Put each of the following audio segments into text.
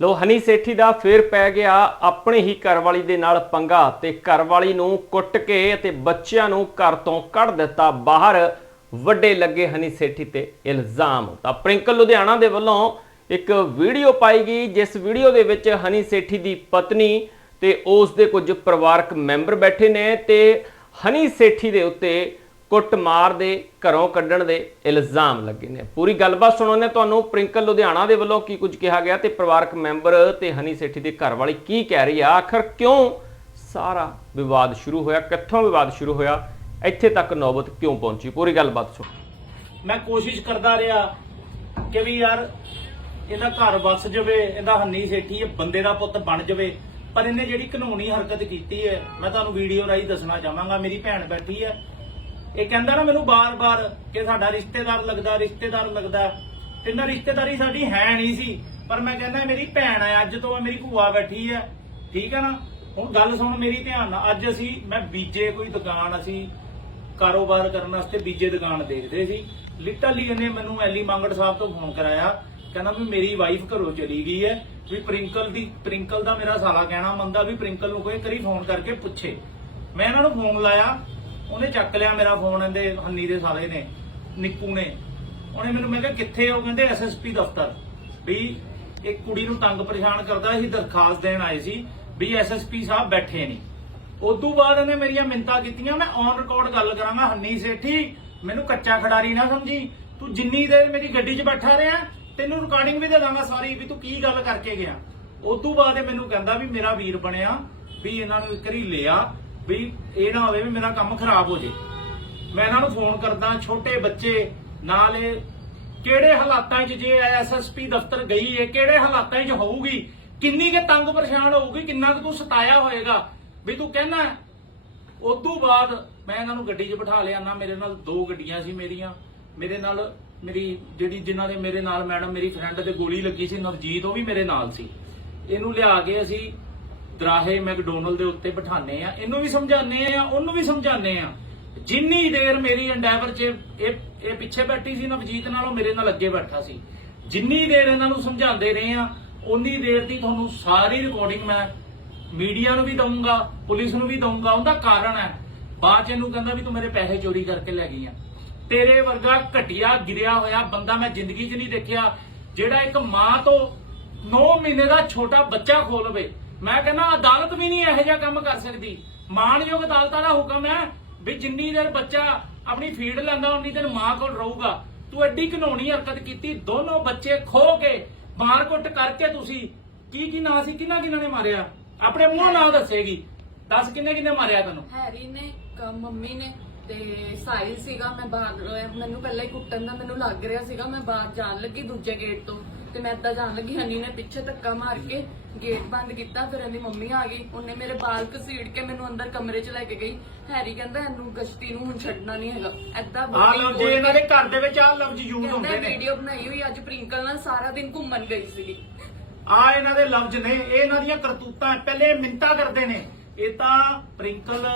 ਲੋ, ਹਨੀ ਸੇਠੀ ਦਾ ਫੇਰ ਪੈ ਗਿਆ ਆਪਣੇ ਹੀ ਘਰਵਾਲੀ ਦੇ ਨਾਲ ਪੰਗਾ ਤੇ ਘਰਵਾਲੀ ਨੂੰ ਕੁੱਟ ਕੇ ਅਤੇ ਬੱਚਿਆਂ ਨੂੰ ਘਰ ਤੋਂ ਕੱਢ ਦਿੱਤਾ ਬਾਹਰ। ਵੱਡੇ ਲੱਗੇ ਹਨੀ ਸੇਠੀ ਤੇ ਇਲਜ਼ਾਮ। ਤਾਂ ਪ੍ਰਿੰਕਲ ਲੁਧਿਆਣਾ ਦੇ ਵੱਲੋਂ ਇੱਕ ਵੀਡੀਓ ਪਾਈ ਗਈ, ਜਿਸ ਵੀਡੀਓ ਦੇ ਵਿੱਚ ਹਨੀ ਸੇਠੀ ਦੀ ਪਤਨੀ ਤੇ ਉਸ ਦੇ ਕੁਝ ਪਰਿਵਾਰਕ ਮੈਂਬਰ ਬੈਠੇ ਨੇ ਤੇ ਹਨੀ ਸੇਠੀ ਦੇ ਉੱਤੇ ਕੁੱਟਮਾਰ ਦੇ, ਘਰੋਂ ਕੱਢਣ ਦੇ ਇਲਜ਼ਾਮ ਲੱਗੇ ਨੇ। ਪੂਰੀ ਗੱਲਬਾਤ ਸੁਣਾਉਂਦੇ ਤੁਹਾਨੂੰ, ਪ੍ਰਿੰਕਲ ਲੁਧਿਆਣਾ ਦੇ ਵੱਲੋਂ ਕੀ ਕੁਝ ਕਿਹਾ ਗਿਆ ਤੇ ਪਰਿਵਾਰਕ ਮੈਂਬਰ ਤੇ ਹਨੀ ਸੇਠੀ ਦੇ ਘਰ ਵਾਲੀ ਕੀ ਕਹਿ ਰਹੀ ਆ? ਆਖਰ ਕਿਉਂ ਸਾਰਾ ਵਿਵਾਦ ਸ਼ੁਰੂ ਹੋਇਆ? ਕਿੱਥੋਂ ਵਿਵਾਦ ਸ਼ੁਰੂ ਹੋਇਆ? ਇੱਥੇ ਤੱਕ ਨੌਬਤ ਕਿਉਂ ਪਹੁੰਚੀ? ਪੂਰੀ ਗੱਲਬਾਤ ਸੁਣ। ਮੈਂ ਕੋਸ਼ਿਸ਼ ਕਰਦਾ ਰਿਹਾ ਕਿ ਵੀ ਯਾਰ, ਇਹਦਾ ਘਰ ਵਸ ਜਾਵੇ, ਇਹਦਾ ਹੰਨੀ ਸੇਠੀ ਇਹ ਬੰਦੇ ਦਾ ਪੁੱਤ ਬਣ ਜਾਵੇ, ਪਰ ਇਹਨੇ ਜਿਹੜੀ ਕਾਨੂੰਨੀ ਹਰਕਤ ਕੀਤੀ ਹੈ, ਮੈਂ ਤੁਹਾਨੂੰ ਵੀਡੀਓ ਰਾਹੀਂ ਦੱਸਣਾ ਚਾਹਾਂਗਾ। ਮੇਰੀ ਭੈਣ ਬੈਠੀ ਹੈ ਇਹ ਕਹਿੰਦਾ ਨਾ ਮੈਨੂੰ ਬਾਰ-ਬਾਰ ਕਿ ਸਾਡਾ ਰਿਸ਼ਤੇਦਾਰ ਲੱਗਦਾ ਰਿਸ਼ਤੇਦਾਰ ਲੱਗਦਾ। ਤੇ ਰਿਸ਼ਤੇਦਾਰੀ ਸਾਡੀ ਹੈ ਨਹੀਂ ਸੀ, ਪਰ ਮੈਂ ਕਹਿੰਦਾ ਮੇਰੀ ਭੈਣ ਹੈ, ਅੱਜ ਤੋਂ ਮੇਰੀ ਭੂਆ ਬੈਠੀ ਹੈ। ਠੀਕ ਹੈ ਨਾ? ਹੁਣ ਗੱਲ ਸੁਣ ਮੇਰੀ ਧਿਆਨ ਨਾਲ। ਅੱਜ ਅਸੀਂ, ਮੈਂ ਬੀਜੇ ਕੋਈ ਦੁਕਾਨ, ਅਸੀਂ ਕਾਰੋਬਾਰ ਕਰਨ ਵਾਸਤੇ ਬੀਜੇ ਦੁਕਾਨ ਦੇਖਦੇ ਸੀ। ਲਿਟਰਲੀ ਇਹਨੇ ਮੈਨੂੰ ਐਲੀ ਮੰਗੜ ਸਾਹਿਬ ਤੋਂ ਫੋਨ ਕਰਾਇਆ। ਕਹਿੰਦਾ ਵੀ ਮੇਰੀ ਵਾਈਫ ਘਰੋਂ ਚਲੀ ਗਈ ਹੈ, ਵੀ ਪ੍ਰਿੰਕਲ ਦੀ, ਪ੍ਰਿੰਕਲ ਦਾ ਮੇਰਾ ਸਾਲਾ ਕਹਿਣਾ ਮੰਨਦਾ ਵੀ ਪ੍ਰਿੰਕਲ ਨੂੰ ਕੋਈ ਕਰੀ ਫੋਨ ਕਰਕੇ ਪੁੱਛੇ। ਮੈਂ ਇਹਨਾਂ ਨੂੰ ਫੋਨ ਲਾਇਆ। ਉਹਨੇ ਚੱਕ ਲਿਆ ਮੇਰਾ ਫੋਨ ਇਹਦੇ ਹੰਨੀ ਦੇ ਸਾਲੇ ਨੇ, ਨਿੱਕੂ ਨੇ। ਉਹਨੇ ਮੈਨੂੰ ਮੈਂ ਕਿਹਾ, ਕਿੱਥੇ ਹੋ ਕਹਿੰਦੇ ਐਸਐਸਪੀ ਦਫ਼ਤਰ। ਵੀ ਇੱਕ ਕੁੜੀ ਨੂੰ ਤੰਗ ਪਰੇਸ਼ਾਨ ਕਰਦਾ ਸੀ ਦਰਖਾਸਤ ਦੇਣ ਆਏ ਸੀ ਵੀ ਐਸਐਸਪੀ ਸਾਹਿਬ ਬੈਠੇ ਨਹੀਂ ਉਦੋਂ ਬਾਅਦ ਇਹਨੇ ਮੇਰੀਆਂ ਮਿੰਤਾ ਕੀਤੀਆਂ, ਮੈਂ ਔਨ ਰਿਕਾਰਡ ਗੱਲ ਕਰਾਂਗਾ, ਹੰਨੀ ਸੇਠੀ, ਮੈਨੂੰ ਕੱਚਾ ਖਿਡਾਰੀ ਨਾ ਸਮਝੀ। ਤੂੰ ਜਿੰਨੀ ਦੇਰ ਮੇਰੀ ਗੱਡੀ 'ਚ ਬੈਠਾ ਰਿਹਾ, ਤੈਨੂੰ ਰਿਕਾਰਡਿੰਗ ਵੀ ਦੇ ਦਾਂਗਾ ਸਾਰੀ ਵੀ ਤੂੰ ਕੀ ਗੱਲ ਕਰਕੇ ਗਿਆ। ਉਦੋਂ ਬਾਅਦ ਇਹ ਮੈਨੂੰ ਕਹਿੰਦਾ ਵੀ ਮੇਰਾ ਵੀਰ ਬਣਿਆ, ਵੀ ਇਹਨਾਂ ਨੂੰ ਇੱਕ ਵਾਰੀ ਲਿਆ ਵੀ ਇਹ ਨਾ ਹੋਵੇ ਵੀ ਮੇਰਾ ਕੰਮ ਖਰਾਬ ਹੋ ਜੇ। ਮੈਂ ਇਹਨਾਂ ਨੂੰ ਫੋਨ ਕਰਦਾ, ਛੋਟੇ ਬੱਚੇ, ਨਾਲ ਇਹ ਕਿਹੜੇ ਹਾਲਾਤਾਂ 'ਚ ਜੇ ਐਸਐਸਪੀ ਦਫ਼ਤਰ ਗਈ ਏ, ਕਿਹੜੇ ਹਾਲਾਤਾਂ 'ਚ ਹੋਊਗੀ, ਕਿੰਨੀ ਕੇ ਤੰਗ ਪਰੇਸ਼ਾਨ ਹੋਊਗੀ, ਕਿੰਨਾ ਕੁ ਤੂੰ ਸਤਾਇਆ ਹੋਏਗਾ, ਵੀ ਤੂੰ ਕਹਿਣਾ ਉਦੋਂ ਬਾਅਦ ਮੈਂ ਇਹਨਾਂ ਨੂੰ ਗੱਡੀ 'ਚ ਬਿਠਾ ਲਿਆ, ਨਾ ਮੇਰੇ ਨਾਲ ਦੋ ਗੱਡੀਆਂ ਸੀ ਮੇਰੀਆਂ, ਮੇਰੇ ਨਾਲ ਮੇਰੀ ਜਿਹੜੀ ਜਿਨ੍ਹਾਂ ਦੇ ਮੇਰੇ ਨਾਲ ਮੈਡਮ, ਮੇਰੀ ਫਰੈਂਡ ਤੇ ਗੋਲੀ ਲੱਗੀ ਸੀ, ਨਵਜੀਤ, ਉਹ ਵੀ ਮੇਰੇ ਨਾਲ ਸੀ। ਇਹਨੂੰ ਲਿਆ ਕੇ ਅਸੀਂ ਦਰਾਹੇ ਮੈਕਡੋਨਲਡ ਦੇ ਉੱਤੇ ਬਿਠਾਣੇ ਆ, ਇਹਨੂੰ ਵੀ ਸਮਝਾਣੇ ਆ ਉਹਨੂੰ ਵੀ ਸਮਝਾਣੇ ਆ? ਜਿੰਨੀ ਦੇਰ ਮੇਰੀ ਐਂਡੈਵਰ 'ਚ ਇਹ ਇਹ ਪਿੱਛੇ ਬੈਠੀ ਸੀ, ਨਵਜੀਤ ਨਾਲ ਮੇਰੇ ਨਾਲ ਅੱਗੇ ਬੈਠਾ ਸੀ। ਜਿੰਨੀ ਦੇਰ ਇਹਨਾਂ ਨੂੰ ਸਮਝਾਉਂਦੇ ਰਹੇ ਆ ਉਨੀ ਦੇਰ ਦੀ ਤੁਹਾਨੂੰ ਸਾਰੀ ਰਿਕਾਰਡਿੰਗ ਮੈਂ ਮੀਡੀਆ ਨੂੰ ਵੀ ਦਊਂਗਾ, ਪੁਲਿਸ ਨੂੰ ਵੀ ਦਊਂਗਾ, ਉਹਦਾ ਕਾਰਨ ਹੈ। ਬਾਅਦ ਚ ਇਹਨੂੰ ਕਹਿੰਦਾ ਵੀ ਤੂੰ ਮੇਰੇ ਪੈਸੇ ਚੋਰੀ ਕਰਕੇ ਲੈ ਗਈ ਆ। ਤੇਰੇ ਵਰਗਾ ਘਟਿਆ ਗਿਰਿਆ ਹੋਇਆ ਬੰਦਾ ਮੈਂ ਜ਼ਿੰਦਗੀ 'ਚ ਨਹੀਂ ਦੇਖਿਆ, ਜਿਹੜਾ ਇੱਕ ਮਾਂ ਤੋਂ 9 ਮਹੀਨੇ ਦਾ ਛੋਟਾ ਬੱਚਾ ਖੋਲਵੇ। ਮੈਂ ਕਹਿੰਦਾ, ਅਦਾਲਤ ਵੀ ਨਹੀਂ ਇਹੋ ਜਿਹਾ ਕੰਮ ਕਰ ਸਕਦੀ। ਮਾਣਯੋਗ ਅਦਾਲਤਾਂ ਦਾ ਹੁਕਮ ਹੈ ਵੀ ਜਿੰਨੀ ਦੇਰ ਬੱਚਾ ਆਪਣੀ ਫੀਡ ਲੈਂਦਾ, ਉਨੀ ਦੇਰ ਮਾਂ ਕੋਲ ਰਹੂਗਾ। ਤੂੰ ਐਡੀ ਘਨੌਣੀ ਹਰਕਤ ਕੀਤੀ, ਦੋਨੋਂ ਬੱਚੇ ਖੋ ਕੇ ਮਾਰਕੁੱਟ ਕਰਕੇ ਤੁਸੀਂ ਕੀ ਕੀ ਨਾਂ ਸੀ, ਕਿੰਨਾ ਕਿਹਨਾਂ ਨੇ ਮਾਰਿਆ? ਆਪਣੇ ਮੂੰਹ ਨਾਲ ਦੱਸੇਗੀ। ਦੱਸ ਕਿੰਨੇ ਕਿੰਨੇ ਮਾਰਿਆ ਤੈਨੂੰ? ਹੈਰੀ ਨੇ ਕ- ਮੰਮੀ ਨੇ ਤੇ ਸਾਹਿਲ ਸੀਗਾ, ਮੈਂ ਬਾਹਰ ਮੈਨੂੰ ਪਹਿਲਾਂ ਹੀ ਕੁੱਟਣ ਦਾ ਮੈਨੂੰ ਲੱਗ ਰਿਹਾ ਸੀਗਾ, ਮੈਂ ਬਾਹਰ ਜਾਣ ਲੱਗੀ ਦੂਜੇ ਗੇਟ ਤੋਂ। ਤੇ ਮੈਂ ਏਦਾਂ ਜਾਣ ਲੱਗੀ ਹਨੀ ਨੇ ਪਿੱਛੇ ਧੱਕਾ ਮਾਰ ਕੇ ਗੇਟ ਬੰਦ ਕੀਤਾ ਫਿਰ ਇਹਦੀ ਮੰਮੀ ਆ ਗਈ। ਉਹਨੇ ਮੇਰੇ ਬਾਲ ਘਸੀੜ ਕੇ ਮੈਨੂੰ ਅੰਦਰ ਕਮਰੇ 'ਚ ਲੈ ਕੇ ਗਈ। ਹੈਰੀ ਕਹਿੰਦਾ ਇਹਨੂੰ ਗਸ਼ਤੀ ਨੂੰ ਹੁਣ ਛੱਡਣਾ ਨਹੀਂ ਹੈਗਾ। ਏਦਾਂ ਆ ਲਓ ਜੇ ਇਹਨਾਂ ਦੇ ਘਰ ਦੇ ਵਿੱਚ ਆ ਲਫ਼ਜ਼ ਯੂਜ਼ ਹੁੰਦੇ ਨੇ। ਵੀਡੀਓ ਬਣਾਈ ਹੋਈ ਅੱਜ ਪ੍ਰਿੰਕਲ ਨਾਲ ਸਾਰਾ ਦਿਨ ਘੁੰਮਣ ਗਈ ਸੀਗੀ। ਆ ਇਹਨਾਂ ਦੇ ਲਫ਼ਜ਼ ਨੇ। ਇਹ ਇਹਨਾਂ ਦੀਆਂ ਕਰਤੂਤਾਂ ਪਹਿਲੇ ਮਿੰਤਾ ਕਰਦੇ ਨੇ। ਇਹ ਤਾਂ ਪ੍ਰਿੰਕਲ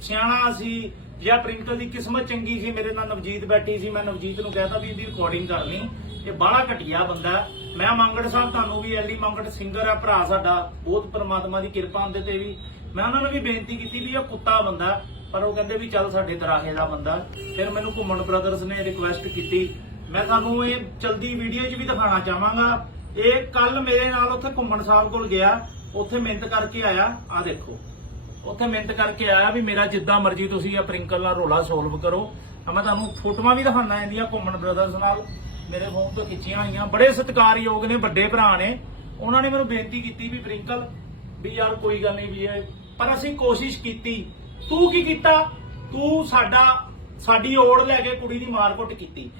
ਸਿਆਣਾ ਸੀ। ਜਾਂ ਪ੍ਰਿੰਕਲ ਦੀ ਕਿਸਮਤ ਚੰਗੀ ਸੀ, ਮੇਰੇ ਨਾਲ ਨਵਜੀਤ ਬੈਠੀ ਸੀ, ਮੈਂ ਨਵਜੀਤ ਨੂੰ ਕਹਿਤਾ ਵੀ ਇਹਦੀ ਰਿਕਾਰਡਿੰਗ ਕਰ ਲਈ ਇਹ ਬਾਹਲਾ ਘਟਿਆ ਬੰਦਾ ਮੈਂ ਮੰਗੜ ਸਾਹਿਬ ਤੁਹਾਨੂੰ ਵੀ ਐਲੀ ਮੰਗੜ ਸਿੰਗਰ ਆ, ਭਰਾ ਸਾਡਾ, ਬਹੁਤ ਪ੍ਰਮਾਤਮਾ ਦੀ ਕਿਰਪਾ ਹੁੰਦੇ ਤੇ ਵੀ। ਮੈਂ ਉਹਨਾਂ ਨੂੰ ਵੀ ਬੇਨਤੀ ਕੀਤੀ ਵੀ ਇਹ ਕੁੱਤਾ ਬੰਦਾ ਪਰ ਉਹ ਕਹਿੰਦੇ ਵੀ ਚੱਲ ਸਾਡੇ ਤਰਾਹੇ ਦਾ ਬੰਦਾ ਫਿਰ ਮੈਨੂੰ ਘੁੰਮਣ ਬ੍ਰਦਰਸ ਨੇ ਰਿਕੁਐਸਟ ਕੀਤੀ। ਮੈਂ ਤੁਹਾਨੂੰ ਇਹ ਚਲਦੀ ਵੀਡੀਓ 'ਚ ਵੀ ਦਿਖਾਉਣਾ ਚਾਹਾਂਗਾ। ਇਹ ਕੱਲ ਮੇਰੇ ਨਾਲ ਉੱਥੇ ਘੁੰਮਣ ਸਾਹਿਬ ਕੋਲ ਗਿਆ, ਉੱਥੇ ਮਿਹਨਤ ਕਰਕੇ ਆਇਆ। ਆ ਦੇਖੋ। ਉੱਥੇ ਮਿਹਨਤ ਕਰਕੇ ਆਇਆ ਵੀ ਮੇਰਾ ਜਿੱਦਾਂ ਮਰਜ਼ੀ ਤੁਸੀਂ ਆ ਪ੍ਰਿੰਕਲ ਨਾਲ ਰੋਲਾ ਸੋਲਵ ਕਰੋ। ਆ ਮੈਂ ਤੁਹਾਨੂੰ ਫੋਟੋਆਂ ਵੀ ਦਿਖਾਣਾ ਇਹਦੀਆਂ ਘੁੰਮਣ ਬ੍ਰਦਰਸ ਨਾਲ। ਮੇਰੇ ਫੋਨ ਤੋਂ ਖਿੱਚੀਆਂ ਹੋਈਆਂ ਬੜੇ ਸਤਿਕਾਰਯੋਗ ਨੇ, ਵੱਡੇ ਭਰਾ ਨੇ। ਉਹਨਾਂ ਨੇ ਮੈਨੂੰ ਬੇਨਤੀ ਕੀਤੀ ਵੀ ਪ੍ਰਿੰਕਲ, ਵੀ ਯਾਰ ਕੋਈ ਗੱਲ ਨਹੀਂ ਵੀ ਇਹ ਪਰ ਅਸੀਂ ਕੋਸ਼ਿਸ਼ ਕੀਤੀ। ਤੂੰ ਕੀ ਕੀਤਾ? ਤੂੰ ਸਾਡਾ ਸਾਡੀ ਓੜ ਲੈ ਕੇ ਕੁੜੀ ਦੀ ਮਾਰਕੁੱਟ ਕੀਤੀ।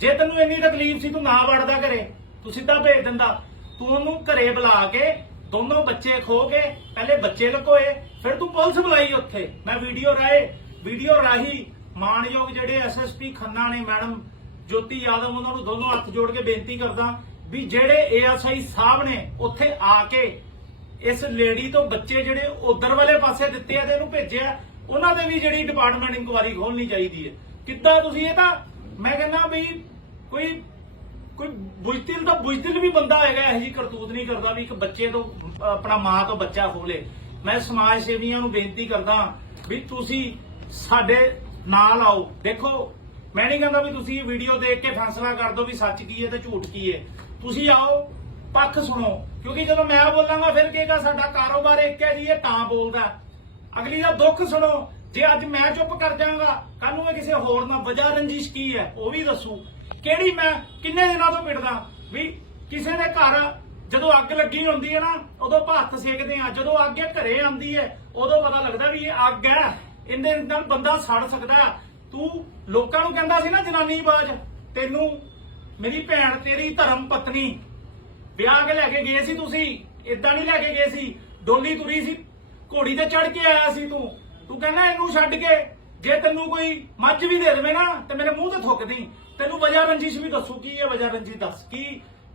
ਜੇ ਤੈਨੂੰ ਇੰਨੀ ਤਕਲੀਫ ਸੀ, ਤੂੰ ਨਾ ਵੜਦਾ ਘਰੇ। ਤੂੰ ਸਿੱਧਾ ਭੇਜ ਦਿੰਦਾ। ਤੂੰ ਉਹਨੂੰ ਘਰੇ ਬੁਲਾ ਕੇ ਦੋਨੋਂ ਬੱਚੇ ਖੋ ਕੇ ਪਹਿਲੇ ਬੱਚੇ ਲਕੋਏ, ਫਿਰ ਤੂੰ ਪੁਲਿਸ ਬੁਲਾਈ ਉੱਥੇ। ਮੈਂ ਵੀਡੀਓ ਰਾਏ, ਵੀਡੀਓ ਰਾਹੀ ਮਾਨਯੋਗ ਜਿਹੜੇ ਐਸਐਸਪੀ ਖੰਨਾ ਨੇ ਮੈਡਮ ਜੋਤੀ ਯਾਦਵ ਉਹਨਾਂ ਨੂੰ ਦੋਨੋਂ ਹੱਥ ਜੋੜ ਕੇ ਬੇਨਤੀ ਕਰਦਾ ਵੀ ਜਿਹੜੇ ਏਐਸਆਈ ਸਾਹਿਬ ਨੇ ਉੱਥੇ ਆ ਕੇ ਇਸ ਲੇਡੀ ਤੋਂ ਬੱਚੇ ਜਿਹੜੇ ਉਧਰ ਵਾਲੇ ਪਾਸੇ ਦਿੱਤੇ ਆ ਤੇ ਇਹਨੂੰ ਭੇਜਿਆ, ਉਹਨਾਂ ਦੇ ਵੀ ਜਿਹੜੀ ਡਿਪਾਰਟਮੈਂਟ ਇਨਕੁਆਰੀ ਖੋਲਣੀ ਚਾਹੀਦੀ ਹੈ। ਕਿੱਦਾਂ ਤੁਸੀਂ ਇਹ ਤਾਂ? ਮੈਂ ਕਹਿੰਦਾ ਵੀ ਕੋਈ ਕੋਈ ਬੁਝਦਿਲ ਦਾ ਬੁਝਦਿਲ ਵੀ ਬੰਦਾ ਹੈਗਾ, ਇਹੋ ਜੀ ਕਰਤੂਤ ਨਹੀਂ ਕਰਦਾ ਵੀ ਇੱਕ ਬੱਚੇ ਤੋਂ, ਆਪਣਾ ਮਾਂ ਤੋਂ ਬੱਚਾ ਹੋਲੇ ਮੈਂ ਸਮਾਜ ਸੇਵੀਆਂ ਨੂੰ ਬੇਨਤੀ ਕਰਦਾ ਵੀ ਤੁਸੀਂ ਸਾਡੇ ਨਾਲ ਆਓ। ਦੇਖੋ, ਮੈਂ ਨਹੀਂ ਕਹਿੰਦਾ ਵੀ ਤੁਸੀਂ ਇਹ ਵੀਡੀਓ ਦੇਖ ਕੇ ਫੈਸਲਾ ਕਰ ਦਿਓ ਵੀ ਸੱਚ ਕੀ ਹੈ ਤੇ ਝੂਠ ਕੀ ਹੈ। ਤੁਸੀਂ ਆਓ, ਪੱਖ ਸੁਣੋ। ਕਿਉਂਕਿ ਜਦੋਂ ਮੈਂ ਬੋਲਾਂਗਾ, ਫਿਰ ਕਹੇਗਾ ਸਾਡਾ ਕਾਰੋਬਾਰ ਇੱਕ ਹੈ ਜੀ, ਇਹ ਤਾਂ ਬੋਲਦਾ। ਅਗਲੀ ਦਾ ਦੁੱਖ ਸੁਣੋ। ਜੇ ਅੱਜ ਮੈਂ ਚੁੱਪ ਕਰ ਜਾਵਾਂਗਾ ਕੱਲ ਨੂੰ ਇਹ ਕਿਸੇ ਹੋਰ ਨਾਲ ਵਜ੍ਹਾ ਰੰਜਿਸ਼ ਕੀ ਹੈ, ਉਹ ਵੀ ਦੱਸੂ। ਕਿਹੜੀ ਮੈਂ ਕਿੰਨੇ ਦਿਨਾਂ ਤੋਂ ਪਿੜਦਾ ਵੀ ਕਿਸੇ ਦੇ ਘਰ ਜਦੋਂ ਅੱਗ ਲੱਗੀ ਹੁੰਦੀ ਹੈ ਨਾ, ਉਦੋਂ ਭਾਤ ਸੇਕਦੇ ਆ ਜਦੋਂ ਅੱਗ ਇਹ ਘਰੇ ਆਉਂਦੀ ਹੈ, ਉਦੋਂ ਪਤਾ ਲੱਗਦਾ ਵੀ ਇਹ ਅੱਗ ਹੈ। ਇਹਦੇ ਨਾਲ ਬੰਦਾ ਸੜ ਸਕਦਾ ਤੂੰ ਲੋਕਾਂ ਨੂੰ ਕਹਿੰਦਾ ਸੀ ਨਾ, ਜਨਾਨੀ ਬਾਜ, ਤੈਨੂੰ ਮੇਰੀ ਭੈਣ, ਤੇਰੀ ਧਰਮ ਪਤਨੀ ਵਿਆਹ ਕੇ ਲੈ ਕੇ ਗਏ ਸੀ ਤੁਸੀਂ ਇਦਾਂ ਨਹੀਂ ਲੈ ਕੇ ਗਏ ਸੀ। ਡੋਲੀ ਤੁਰੀ ਸੀ, ਘੋੜੀ ਤੇ ਚੜ ਕੇ ਆਇਆ ਸੀ ਤੂੰ। ਤੂੰ ਕਹਿੰਦਾ ਇਹਨੂੰ ਛੱਡ ਕੇ। ਜੇ ਤੈਨੂੰ ਕੋਈ ਮੱਝ ਵੀ ਦੇ ਦੇਵੇ ਨਾ, ਤੇ ਮੇਰੇ ਮੂੰਹ ਤੇ ਥੁੱਕ ਦੀ ਤੈਨੂੰ ਵਜ੍ਹਾ ਰੰਜਿਸ਼ ਵੀ ਦੱਸੂ, ਕੀ ਹੈ ਵਜ੍ਹਾ ਰੰਜਿਸ਼, ਦੱਸ। ਕੀ,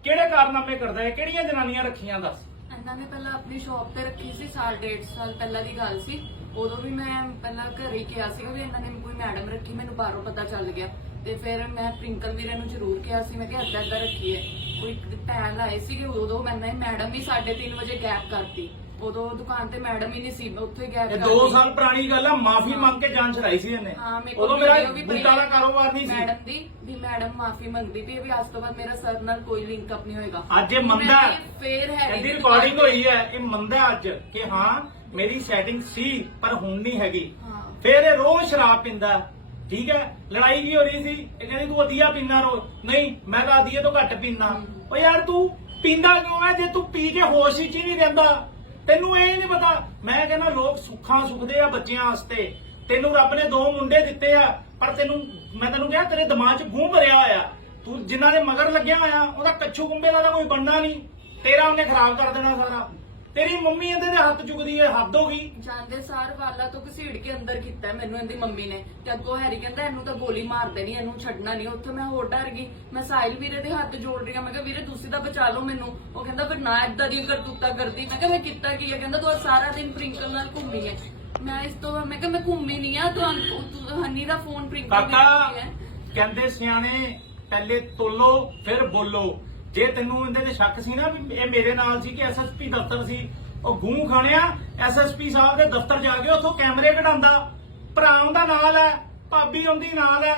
ਕਿਹੜੇ ਕਾਰਨਾਮੇ ਕਰਦਾ ਹੈ, ਕਿਹੜੀਆਂ ਜਨਾਨੀਆਂ ਰੱਖੀਆਂ, ਦੱਸ। ਇਹਨਾਂ ਨੇ ਪਹਿਲਾਂ ਆਪਣੀ ਸ਼ਾਪ ਤੇ ਰੱਖੀ ਸੀ, ਸਾਲ, ਡੇਢ ਸਾਲ ਪਹਿਲਾਂ ਦੀ ਗੱਲ ਸੀ। ਉਦੋਂ ਵੀ ਮੈਂ ਪਹਿਲਾਂ ਘਰੇ ਹੀ ਕਿਹਾ ਸੀਗਾ ਵੀ ਇਹਨਾਂ ਨੇ ਕੋਈ ਮੈਡਮ ਰੱਖੀ, ਮੈਨੂੰ ਬਾਹਰੋਂ ਪਤਾ ਚੱਲ ਗਿਆ। ਤੇ ਫਿਰ ਮੈਂ ਪ੍ਰਿੰਕਲ ਵੀਰੇ ਨੂੰ ਜ਼ਰੂਰ ਕਿਹਾ ਸੀ, ਮੈਂ ਕਿਹਾ ਏਦਾਂ ਏਦਾਂ ਰੱਖੀ ਹੈ ਕੋਈ ਭੈਣ ਆਏ ਸੀਗੇ, ਉਦੋਂ ਮੈਨੇ ਮੈਡਮ ਵੀ 3:30 ਵਜੇ ਗੈਪ ਕਰਤੀ। ਉਦੋਂ ਦੁਕਾਨ ਤੇ ਮੈਡਮ ਹੀ ਨਹੀਂ ਸੀ ਮੈਂ ਉੱਥੇ ਗੈਪ ਇਹ 2 ਸਾਲ ਪੁਰਾਣੀ ਗੱਲ ਆ ਮਾਫੀ ਮੰਗ ਕੇ ਜਾਨ ਛੜਾਈ ਸੀ ਇਹਨੇ। ਹਾਂ ਮੇਰੇ ਉਦੋਂ ਮੇਰਾ ਵੀਡੀਓ ਵੀ ਪਈ ਬੂਟਾ ਦਾ ਹੈ। ਕਾਰੋਬਾਰ ਨਹੀਂ ਸੀ। ਮੈਡਮ ਦੀ ਵੀ ਮੈਡਮ ਮਾਫੀ ਮੰਗਦੀ ਹੈ ਵੀ ਅੱਜ ਤੋਂ ਬਾਅਦ ਮੇਰਾ ਸਰ ਨਾਲ ਕੋਈ ਲਿੰਕ ਅਪ ਨਹੀਂ ਹੋਏਗਾ। ਅੱਜ ਇਹ ਮੰਦਾ ਹੈ। ਫੇਰ ਹੈ ਇਹਦੀ ਰਿਕਾਰਡਿੰਗ ਹੋਈ ਹੈ ਇਹ ਮੰਦਾ ਅੱਜ ਕਿ ਹਾਂ ਮੇਰੀ ਸੈਟਿੰਗ ਸੀ ਪਰ ਹੁਣ ਨਹੀਂ ਹੈਗੀ। ਹਾਂ। ਫਿਰ ਇਹ ਰੋਜ਼ ਸ਼ਰਾਬ ਪੀਂਦਾ ਠੀਕ ਹੈ? ਲੜਾਈ ਕੀ ਹੋ ਰਹੀ ਸੀ? ਇਹ ਕਹਿੰਦੀ ਤੂੰ ਅਧੀਆ ਪੀਂਦਾ ਰੋ ਨਹੀਂ ਮੈਂ ਤਾਂ ਅਧੀਏ ਤੋਂ ਘੱਟ ਪੀਂਦਾ। ਓ ਯਾਰ ਤੂੰ ਪੀਂਦਾ ਕਿਉਂ ਹੈ? ਜੇ ਤੂੰ ਪੀ ਕੇ ਹੋਸ਼ ਵਿੱਚ ਹੀ ਨਹੀਂ ਰਹਿੰਦਾ। ਤੈਨੂੰ ਇਹ ਨਹੀਂ ਪਤਾ, ਮੈਂ ਕਹਿੰਦਾ ਲੋਕ ਸੁੱਖਾਂ ਸੁਖਦੇ ਆ ਬੱਚਿਆਂ ਵਾਸਤੇ। ਤੈਨੂੰ ਰੱਬ ਨੇ ਦੋ ਮੁੰਡੇ ਦਿੱਤੇ ਆ, ਪਰ ਤੈਨੂੰ ਮੈਂ ਤੈਨੂੰ ਕਿਹਾ, ਤੇਰੇ ਦਿਮਾਗ 'ਚ ਗੂੰ ਭਰਿਆ ਹੋਇਆ। ਤੂੰ ਜਿਨ੍ਹਾਂ ਦੇ ਮਗਰ ਲੱਗਿਆ ਹੋਇਆ, ਉਹਦਾ ਕੱਛੂ ਗੁੰਬੇ ਦਾ ਕੋਈ ਬਣਨਾ ਨਹੀਂ। ਤੇਰਾ ਉਹਨੇ ਖਰਾਬ ਕਰ ਦੇਣਾ ਸਾਰਾ। ਤੇਰੀ ਮੰਮੀ ਇਹਦੇ ਦੇ ਹੱਥ ਚੁੱਕਦੀ ਹੈ ਹੱਦ ਹੋ ਗਈ। ਜਾਂਦੇ ਸਾਰ ਵਾਲਾ ਤੋਂ ਘਸੀੜ ਕੇ ਅੰਦਰ ਕੀਤਾ ਮੈਨੂੰ ਇਹਦੀ ਮੰਮੀ ਨੇ। ਤੇ ਅੱਗੋਂ ਹੈਰੀ ਕਹਿੰਦਾ ਇਹਨੂੰ ਤਾਂ ਗੋਲੀ ਮਾਰ ਦੇਣੀ ਇਹਨੂੰ ਛੱਡਣਾ ਨਹੀਂ। ਉੱਥੇ ਮੈਂ ਹੋਰ ਡਰ ਗਈ। ਮੈਂ ਸਾਹਿਲ ਵੀਰੇ ਦੇ ਹੱਥ ਜੋੜ ਰਹੀ ਹਾਂ। ਮੈਂ ਕਿਹਾ ਵੀਰੇ ਤੁਸੀਂ ਤਾਂ ਬਚਾ ਲਓ ਮੈਨੂੰ। ਉਹ ਕਹਿੰਦਾ ਫਿਰ ਨਾ ਏਦਾਂ ਦੀ ਕਰਤੂਤਾ ਕਰਦੀ। ਮੈਂ ਕਿਹਾ ਮੈਂ ਕੀਤਾ ਕੀ ਹੈ? ਕਹਿੰਦਾ ਤੂੰ ਸਾਰਾ ਦਿਨ ਪ੍ਰਿੰਕਲ ਨਾਲ ਘੁੰਮੀ ਹੈ। ਮੈਂ ਇਸ ਤੋਂ ਮੈਂ ਕਿਹਾ ਮੈਂ ਘੁੰਮੀ ਨਹੀਂ ਆ। ਤੂੰ ਹਨੀ ਦਾ ਫੋਨ ਪ੍ਰਿੰਕਲ ਕਾਕਾ ਕਹਿੰਦੇ ਸਿਆਣੇ ਪਹਿਲੇ ਤੋਲੋ ਫਿਰ ਬੋਲੋ। ਜੇ ਤੈਨੂੰ ਇਹਦੇ ਤੇ ਸ਼ੱਕ ਸੀ ਨਾ ਵੀ ਇਹ ਮੇਰੇ ਨਾਲ ਸੀ ਕਿ ਐਸਐਸਪੀ ਦਫ਼ਤਰ ਸੀ ਉਹ ਗੂੰ ਖਾਣਿਆ ਐਸਐਸਪੀ ਸਾਹਿਬ ਦੇ ਦਫ਼ਤਰ ਜਾ ਕੇ ਉੱਥੋਂ ਕੈਮਰੇ ਕਢਾਉਂਦਾ। ਭਰਾ ਉਹਦਾ ਨਾਲ ਹੈ ਭਾਬੀ ਉਹਦੀ ਨਾਲ ਹੈ।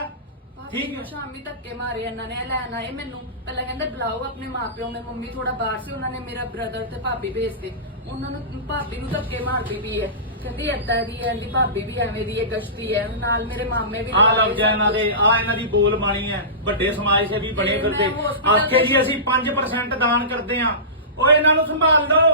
ਠੀਕ ਹੈ। ਸ਼ਾਮੀ ਧੱਕੇ ਮਾਰੇ ਇਹਨਾਂ ਨੇ ਲੈਣ ਆਏ ਮੈਨੂੰ ਪਹਿਲਾਂ ਕਹਿੰਦੇ ਬੁਲਾਓ ਆਪਣੇ ਮਾਪਿਓ ਮੈਂ ਮੰਮੀ ਥੋੜਾ ਬਾਹਰ ਸੀ ਉਹਨਾਂ ਨੇ ਮੇਰਾ ਬ੍ਰਦਰ ਤੇ ਭਾਬੀ ਭੇਜਦੇ ਉਹਨਾਂ ਨੂੰ ਭਾਬੀ ਨੂੰ ਧੱਕੇ ਮਾਰਦੀ ਵੀ ਹੈ। ਕਹਿੰਦੀ ਏਦਾਂ ਦੀ ਹੈ ਇਹਦੀ ਭਾਬੀ ਵੀ ਐਵੇਂ ਦੀ ਹੈ ਗਸ਼ਤੀ ਹੈ ਨਾਲ ਮੇਰੇ ਮਾਮੇ ਵੀ ਆ ਲੱਗ ਜਾ ਇਹਨਾਂ ਦੇ ਆ ਇਹਨਾਂ ਦੀ ਬੋਲ ਬਾਣੀ ਹੈ ਵੱਡੇ ਸਮਾਜ ਸੇਵੀ ਬਣੇ ਤੇ ਮੈਂ ਫਿਰਦੇ hospital ਆਖੇ ਜੀ ਅਸੀਂ 5% ਦਾਨ ਕਰਦੇ ਆ ਓਏ ਇਹਨਾਂ ਨੂੰ ਸੰਭਾਲ ਲਓ।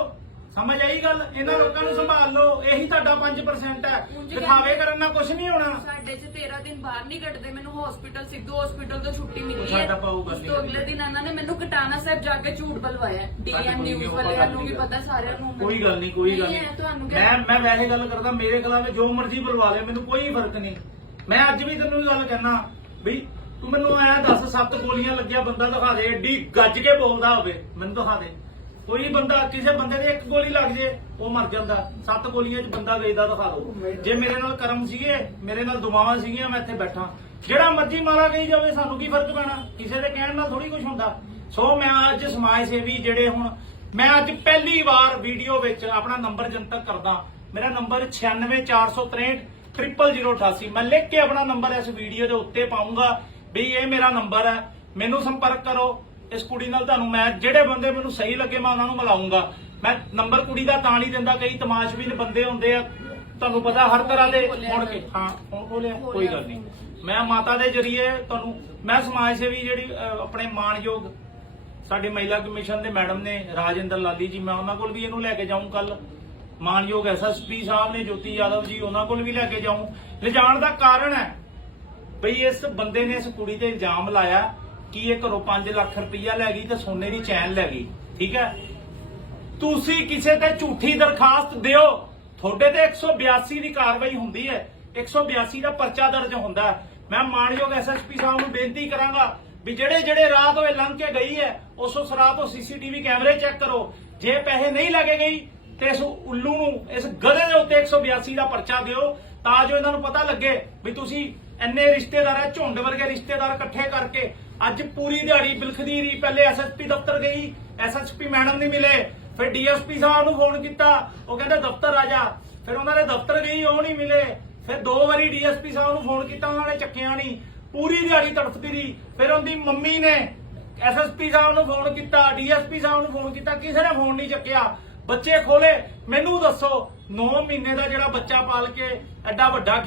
ਸਮਝ ਆਈ ਗੱਲ? ਇਹਨਾਂ ਲੋਕਾਂ ਨੂੰ ਸੰਭਾਲ ਲਓ। ਇਹੀ ਤੁਹਾਡਾ 5% ਹੈ। ਉਂਝ ਦਿਖਾਵੇ ਕਰਨ ਨਾਲ ਕੁਝ ਨਹੀਂ ਹੋਣਾ। ਸਾਡੇ ਚ 13 ਦਿਨ ਬਾਹਰ ਨਹੀਂ ਕੱਢਦੇ। ਮੈਨੂੰ ਹਸਪੀਟਲ ਸਿੱਧੂ ਹਸਪੀਟਲ ਤੋਂ ਛੁੱਟੀ ਮਿਲੀ ਹੈ। ਸਾਡਾ ਨਹੀਂ ਤੋਂ ਅਗਲੇ ਦਿਨ। ਇਹਨਾਂ ਨੇ ਮੈਨੂੰ ਕਟਾਣਾ ਸਾਹਿਬ ਜਾ ਕੇ ਝੂਠ ਬਲਵਾਇਆ। ਡੀਐਮ ਨਿਊਜ਼ ਵਾਲਿਆਂ ਨੂੰ ਵੀ ਪਤਾ ਸਾਰਿਆਂ ਨੂੰ ਕੋਈ ਗੱਲ ਨਹੀਂ ਕੋਈ ਗੱਲ ਹੈ, ਨਹੀਂ। ਮੈਂ ਮੈਂ ਵੈਸੇ ਗੱਲ ਕਰਦਾ ਮੇਰੇ ਖਿਲਾਫ ਜੋ ਮਰਜ਼ੀ ਬੁਲਵਾ ਲੈ ਮੈਨੂੰ ਕੋਈ ਫ਼ਰਕ ਨਹੀਂ। ਮੈਂ ਅੱਜ ਵੀ ਤੈਨੂੰ ਇਹ ਗੱਲ ਕਹਿਣਾ ਵੀ ਤੂੰ ਮੈਨੂੰ ਆਇਆ ਦੱਸ ਸੱਤ ਗੋਲੀਆਂ ਲੱਗਿਆ ਬੰਦਾ ਦਿਖਾ ਦੇ ਏਡੀ ਗੱਜ ਕੇ ਬੋਲਦਾ ਹੋਵੇ। ਮੈਨੂੰ ਦਿਖਾ ਦੇ। ਕੋਈ ਬੰਦਾ, ਕਿਸੇ ਬੰਦੇ ਦੇ ਇੱਕ ਗੋਲੀ ਲੱਗ ਜੇ, ਉਹ ਮਰ ਜਾਂਦਾ। ਸੱਤ ਗੋਲੀਆਂ 'ਚ ਬੰਦਾ ਵੇਚਦਾ ਦਿਖਾ ਦਿਓ। ਜੇ ਮੇਰੇ ਨਾਲ ਕਰਮ ਸੀਗੇ, ਮੇਰੇ ਨਾਲ ਦੁਆਵਾਂ ਸੀਗੀਆਂ, ਮੈਂ ਇੱਥੇ ਬੈਠਾ। ਜਿਹੜਾ ਮਰਜ਼ੀ ਮਾਰਾ ਗਈ ਜਾਵੇ, ਸਾਨੂੰ ਕੀ ਫ਼ਰਕ ਪੈਣਾ? ਕਿਸੇ ਦੇ ਕਹਿਣ ਨਾਲ ਥੋੜੀ ਕੁਝ ਹੁੰਦਾ। ਸੋ ਮੈਂ ਅੱਜ ਸਮਾਜ ਸੇਵੀ ਜਿਹੜੇ ਹੁਣ, ਮੈਂ ਅੱਜ ਪਹਿਲੀ ਵਾਰ ਵੀਡੀਓ ਵਿੱਚ ਆਪਣਾ ਨੰਬਰ ਜਨਤਕ ਕਰਦਾ। ਮੇਰਾ ਨੰਬਰ 964630 00088 ਮੈਂ ਲਿਖ ਕੇ ਆਪਣਾ ਨੰਬਰ ਇਸ ਵੀਡੀਓ ਦੇ ਉੱਤੇ ਪਾਉਂਗਾ ਵੀ ਇਹ ਮੇਰਾ ਨੰਬਰ ਹੈ। ਮੈਨੂੰ ਸੰਪਰਕ ਕਰੋ। ਇਸ ਕੁੜੀ ਨਾਲ ਤੁਹਾਨੂੰ ਮੈਂ ਜਿਹੜੇ ਬੰਦੇ ਮੈਨੂੰ ਸਹੀ ਲੱਗੇ ਮੈਂ ਉਹਨਾਂ ਨੂੰ ਮਿਲਾਉਂਗਾ। ਮੈਂ ਨੰਬਰ ਕੁੜੀ ਦਾ ਤਾਂ ਨਹੀਂ ਦਿੰਦਾ ਕਈ ਤਮਾਸ਼ਬੀਨ ਬੰਦੇ ਹੁੰਦੇ ਆ ਤੁਹਾਨੂੰ ਪਤਾ ਹਰ ਤਰ੍ਹਾਂ ਦੇ ਹੁਣ ਕੇ ਹਾਂ ਹੁਣ ਬੋਲਿਆ ਕੋਈ ਗੱਲ ਨਹੀਂ। ਮੈਂ ਮਾਤਾ ਦੇ ਜਰੀਏ ਤੁਹਾਨੂੰ ਮੈਂ ਸਮਾਜ ਸੇਵੀ ਜਿਹੜੀ ਆਪਣੇ ਮਾਣਯੋਗ ਸਾਡੇ ਮਹਿਲਾ ਕਮਿਸ਼ਨ ਦੇ ਮੈਡਮ ਨੇ ਰਾਜਿੰਦਰ ਲਾਲੀ ਜੀ ਮੈਂ ਉਹਨਾਂ ਕੋਲ ਵੀ ਇਹਨੂੰ ਲੈ ਕੇ ਜਾਊਂ ਕੱਲ ਮਾਨਯੋਗ ਐਸਐਸਪੀ ਸਾਹਿਬ ਨੇ ਜੋਤੀ ਯਾਦਵ ਜੀ ਉਹਨਾਂ ਕੋਲ ਵੀ ਲੈ ਕੇ ਜਾਊਂ। ਲਿਜਾਣ ਦਾ ਕਾਰਨ ਹੈ ਬਈ ਇਸ ਬੰਦੇ ਨੇ ਇਸ ਕੁੜੀ ਤੇ ਇਲਜ਼ਾਮ ਲਾਇਆ। ਕਿ ਇਹ ਘਰੋਂ 5 ਲੱਖ ਰੁਪਈਆ ਲੈ ਗਈ ਤੇ ਸੋਨੇ ਦੀ ਚੈਨ ਲੈ ਗਈ? ਠੀਕ ਹੈ? ਤੁਸੀਂ ਕਿਸੇ ਤੇ ਝੂਠੀ ਦਰਖਾਸਤ ਦਿਓ। ਤੁਹਾਡੇ ਤੇ 182 ਦੀ ਕਾਰਵਾਈ ਹੁੰਦੀ ਹੈ। 182 ਦਾ ਪਰਚਾ ਦਰਜ ਹੁੰਦਾ ਹੈ। ਮੈਂ ਮਾਨਯੋਗ ਐਸਐਸਪੀ ਸਾਹਿਬ ਨੂੰ ਬੇਨਤੀ ਕਰਾਂਗਾ ਵੀ ਜਿਹੜੇ ਜਿਹੜੇ ਰਾਹ ਤੋਂ ਇਹ ਲੰਘ ਕੇ ਗਈ ਹੈ, ਉਸ ਉਸ ਰਾਹ ਤੋਂ ਸੀਸੀਟੀਵੀ ਕੈਮਰੇ ਚੈੱਕ ਕਰੋ। ਜੇ ਪੈਸੇ ਨਹੀਂ ਲੱਗੇ ਗਈ, ਤੇ ਇਸ ਉੱਲੂ ਨੂੰ, ਇਸ ਗਧੇ ਦੇ ਉੱਤੇ 182 ਦਾ ਪਰਚਾ ਦਿਓ, ਤਾਂ ਜੋ ਇਹਨਾਂ ਨੂੰ ਪਤਾ ਲੱਗੇ ਵੀ ਤੁਸੀਂ ਇੰਨੇ ਰਿਸ਼ਤੇਦਾਰ ਹੈ, ਝੁੰਡ ਵਰਗੇ ਰਿਸ਼ਤੇਦਾਰ ਇਕੱਠੇ ਕਰਕੇ ਅੱਜ ਪੂਰੀ ਦਿਹਾੜੀ ਬਿਲਖਦੀ ਰਹੀ, ਪਹਿਲੇ ਐਸਐਸਪੀ ਦਫ਼ਤਰ ਗਈ ਐਸਐਸਪੀ ਮੈਡਮ ਨਹੀਂ ਮਿਲੇ, ਫਿਰ ਡੀਐਸਪੀ ਸਾਹਿਬ ਨੂੰ ਫੋਨ ਕੀਤਾ, ਉਹ ਕਹਿੰਦੇ ਦਫ਼ਤਰ ਆ ਜਾ, ਫਿਰ ਉਹਨਾਂ ਦੇ ਦਫ਼ਤਰ ਗਈ, ਉਹ ਨਹੀਂ ਮਿਲੇ, ਫਿਰ ਦੋ ਵਾਰੀ ਡੀਐਸਪੀ ਸਾਹਿਬ ਨੂੰ ਫੋਨ ਕੀਤਾ, ਉਹਨਾਂ ਨੇ ਚੱਕਿਆ ਨਹੀਂ, ਪੂਰੀ ਦਿਹਾੜੀ ਤੜਫਦੀ ਰਹੀ, ਫਿਰ ਉਹਦੀ ਮੰਮੀ ਨੇ ਐਸਐਸਪੀ ਸਾਹਿਬ ਨੂੰ ਫੋਨ ਕੀਤਾ ਡੀਐਸਪੀ ਸਾਹਿਬ ਨੂੰ ਫੋਨ ਕੀਤਾ, ਕਿਸੇ ਨੇ ਫੋਨ ਨਹੀਂ ਚੱਕਿਆ, ਬੱਚੇ ਖੋਲੇ ਮੈਨੂੰ ਦੱਸੋ 9 ਮਹੀਨੇ ਦਾ ਜਿਹੜਾ ਬੱਚਾ ਪਾਲ ਕੇ ਐਡਾ ਵੱਡਾ